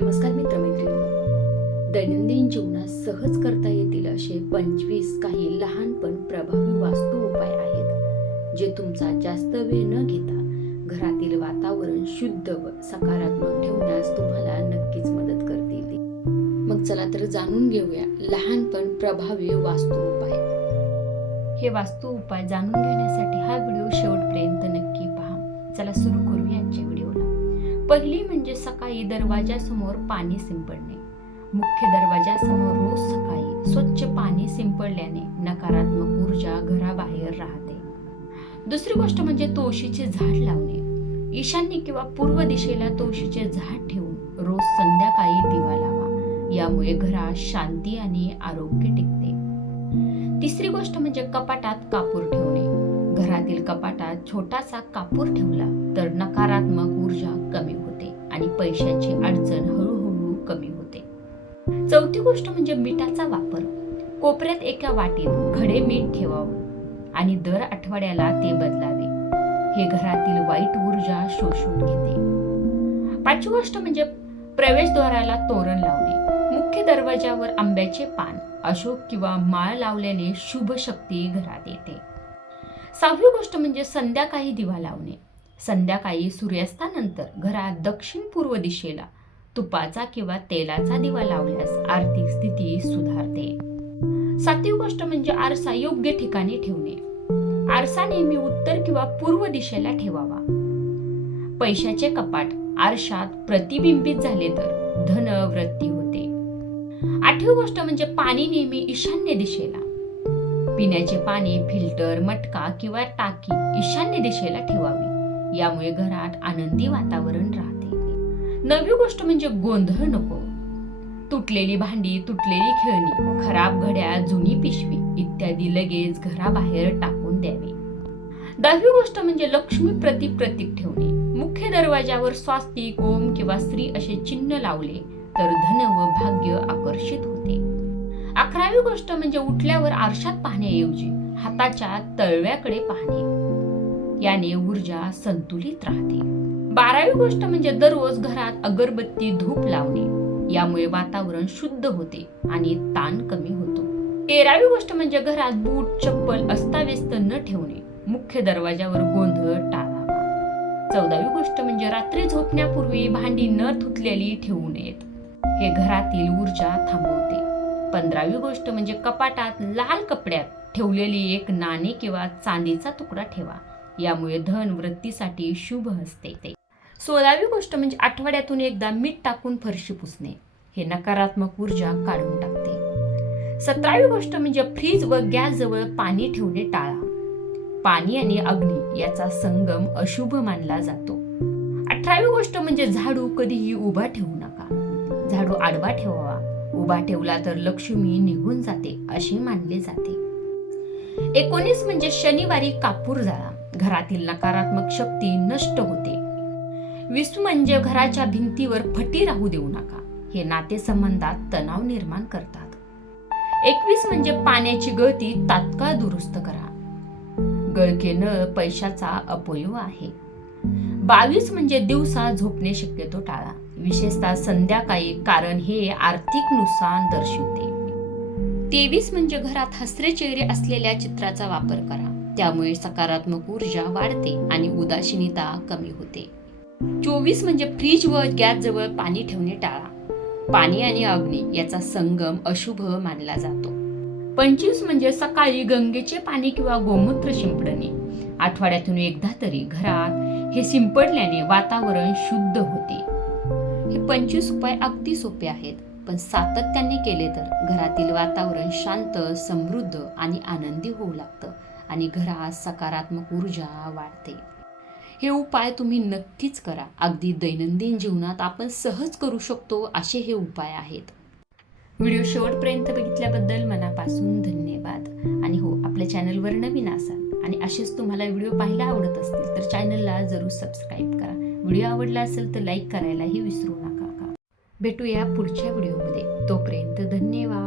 नमस्कार मित्रमैत्रिणी. दैनंदिन जीवनात सहज करता येतील असे पंचवीस काही लहान पण प्रभावी वास्तू उपाय आहेत जे तुमचा जास्त वेळ न घेता घरातील वातावरण शुद्ध व सकारात्मक ठेवण्यास तुम्हाला नक्कीच मदत करतील. मग चला तर जाणून घेऊया लहान पण प्रभावी वास्तू उपाय. हे वास्तू उपाय जाणून घेण्यासाठी हा व्हिडिओ शेवटपर्यंत नक्की पहा. चला सुरू करू आजच्या व्हिडिओला. पहिली म्हणजे सकाळी दरवाजासमोर पाणी शिंपडणे. मुख्य दरवाजासमोर रोज सकाळी स्वच्छ पाणी शिंपडल्याने नकारात्मक ऊर्जा घराबाहेर राहते. दुसरी गोष्ट म्हणजे तुळशीचे झाड लावणे. ईशान्य किंवा पूर्व दिशेला तुळशीचे झाड ठेवून रोज संध्याकाळी दिवा लावा. यामुळे घरात शांती आणि आरोग्य टिकते. तिसरी गोष्ट म्हणजे कपाटात कापूर ठेवणे. घरातील कपाटात छोटासा कापूर ठेवला तर नकारात्मक ऊर्जा कमी होते आणि पैशाची अडचण हळूहळू कमी होते. चौथी गोष्ट म्हणजे मीठाचा वापर. कोपऱ्यात एका वाटीत घडे मीठ ठेवावं आणि दर आठवड्याला ते बदलावे. हे घरातील वाईट ऊर्जा शोषून घेते. पाचवी गोष्ट म्हणजे प्रवेशद्वाराला तोरण लावणे. मुख्य दरवाजावर आंब्याचे पान अशोक किंवा माळ लावल्याने शुभ शक्ती घरात येते. सहावी गोष्ट म्हणजे संध्याकाळी दिवा लावणे. संध्याकाळी सूर्यास्तानंतर घरात दक्षिण पूर्व दिशेला तुपाचा किंवा तेलाचा दिवा लावल्यास आर्थिक स्थिती सुधारते. सातवी गोष्ट म्हणजे आरसा योग्य ठिकाणी ठेवणे. आरसा नेहमी उत्तर किंवा पूर्व दिशेला ठेवावा. पैशाचे कपाट आरशात प्रतिबिंबित झाले तर धन वृत्ती होते. आठवी गोष्ट म्हणजे पाणी नेहमी ईशान्य दिशेला. पिण्याचे पाणी फिल्टर मटका किंवा टाकी ईशान्य दिशेला ठेवावी. यामुळे घरात आनंदी वातावरण राहते. नवी गोष्ट म्हणजे गोंधळ नको. तुटलेली भांडी तुटलेली खेळणी खराब घड्याळ जुनी पिशवी इत्यादी लगेच घराबाहेर टाकून द्यावी. दहावी गोष्ट म्हणजे लक्ष्मी प्रतीक प्रतीक ठेवणे. मुख्य दरवाजावर स्वास्तिक ओम किंवा स्त्री असे चिन्ह लावले तर धन व भाग्य आकर्षित होते. अकरावी गोष्ट म्हणजे उठल्यावर आरशात पाहण्याऐवजी हाताच्या तळव्याकडे पाहणे. याने ऊर्जा संतुलित राहते. बारावी गोष्ट म्हणजे दररोज घरात अगरबत्ती धूप लावणे. यामुळे वातावरण शुद्ध होते आणि ताण कमी होतो. तेरावी गोष्ट म्हणजे घरात बूट चप्पल अस्ताव्यस्त न ठेवणे. मुख्य दरवाजावर गोंधळ टाळावा. चौदावी गोष्ट म्हणजे रात्री झोपण्यापूर्वी भांडी न धुतलेली ठेवू नयेत. हे घरातील ऊर्जा थांबवते. पंधरावी गोष्ट म्हणजे कपाटात लाल कपड्यात ठेवलेली एक नाणे किंवा चांदीचा तुकडा ठेवा. यामुळे धन वृत्तीसाठी शुभ असते ते. सोळावी गोष्ट म्हणजे आठवड्यातून एकदा मीठ टाकून फरशी पुसणे. हे नकारात्मक ऊर्जा काढून टाकते. सतरावी गोष्ट म्हणजे फ्रीज व गॅस जवळ पाणी ठेवणे टाळा. पाणी आणि अग्नी याचा संगम अशुभ मानला जातो. अठरावी गोष्ट म्हणजे झाडू कधीही उभा ठेवू नका. झाडू आडवा ठेवावा. उभा ठेवला तर लक्ष्मी निघून जाते असे मानले जाते. एकोणीस म्हणजे शनिवारी कापूर जाळा घरातील नकारात्मक शक्ती नष्ट होते. वीस म्हणजे घराच्या भिंतीवर फटी राहू देऊ नका. हे नातेसंबंधात तणाव निर्माण करतात. एकवीस म्हणजे पाण्याची गळती तात्काळ दुरुस्त करा. गळके नळ पैशाचा अपयोग आहे. बावीस म्हणजे दिवसा झोपणे शक्यतो टाळा. विशेषतः संध्याकाळी कारण हे आर्थिक नुकसान दर्शवते. तेवीस म्हणजे घरात हसरे चेहरे असलेल्या चित्राचा वापर करा. त्यामुळे सकारात्मक ऊर्जा वाढते आणि उदासीनता कमी होते. चोवीस म्हणजे फ्रीज व गॅस जवळ पाणी ठेवणे टाळा. पाणी आणि अग्नी याचा संगम अशुभ मानला जातो. पंचवीस म्हणजे सकाळी गंगेचे पाणी किंवा गोमूत्र शिंपडणे. आठवड्यातून एकदा तरी घरात हे शिंपडल्याने वातावरण शुद्ध होते. हे पंचवीस उपाय अगदी सोपे आहेत. पण सातत्याने केले तर घरातील वातावरण शांत समृद्ध आणि आनंदी होऊ लागतं आणि घरात सकारात्मक ऊर्जा वाढते. हे उपाय तुम्ही नक्कीच करा. अगदी दैनंदिन जीवनात आपण सहज करू शकतो असे हे उपाय आहेत. व्हिडिओ शेवटपर्यंत बघितल्याबद्दल मनापासून धन्यवाद. आणि हो आपल्या चॅनलवर नवीन असाल आणि असेच तुम्हाला व्हिडिओ पाहायला आवडत असतील तर चॅनलला जरूर सबस्क्राईब करा. व्हिडिओ आवडला असेल तर लाईक करायलाही विसरू नका. भेटूया पुढच्या व्हिडिओमध्ये. तोपर्यंत धन्यवाद.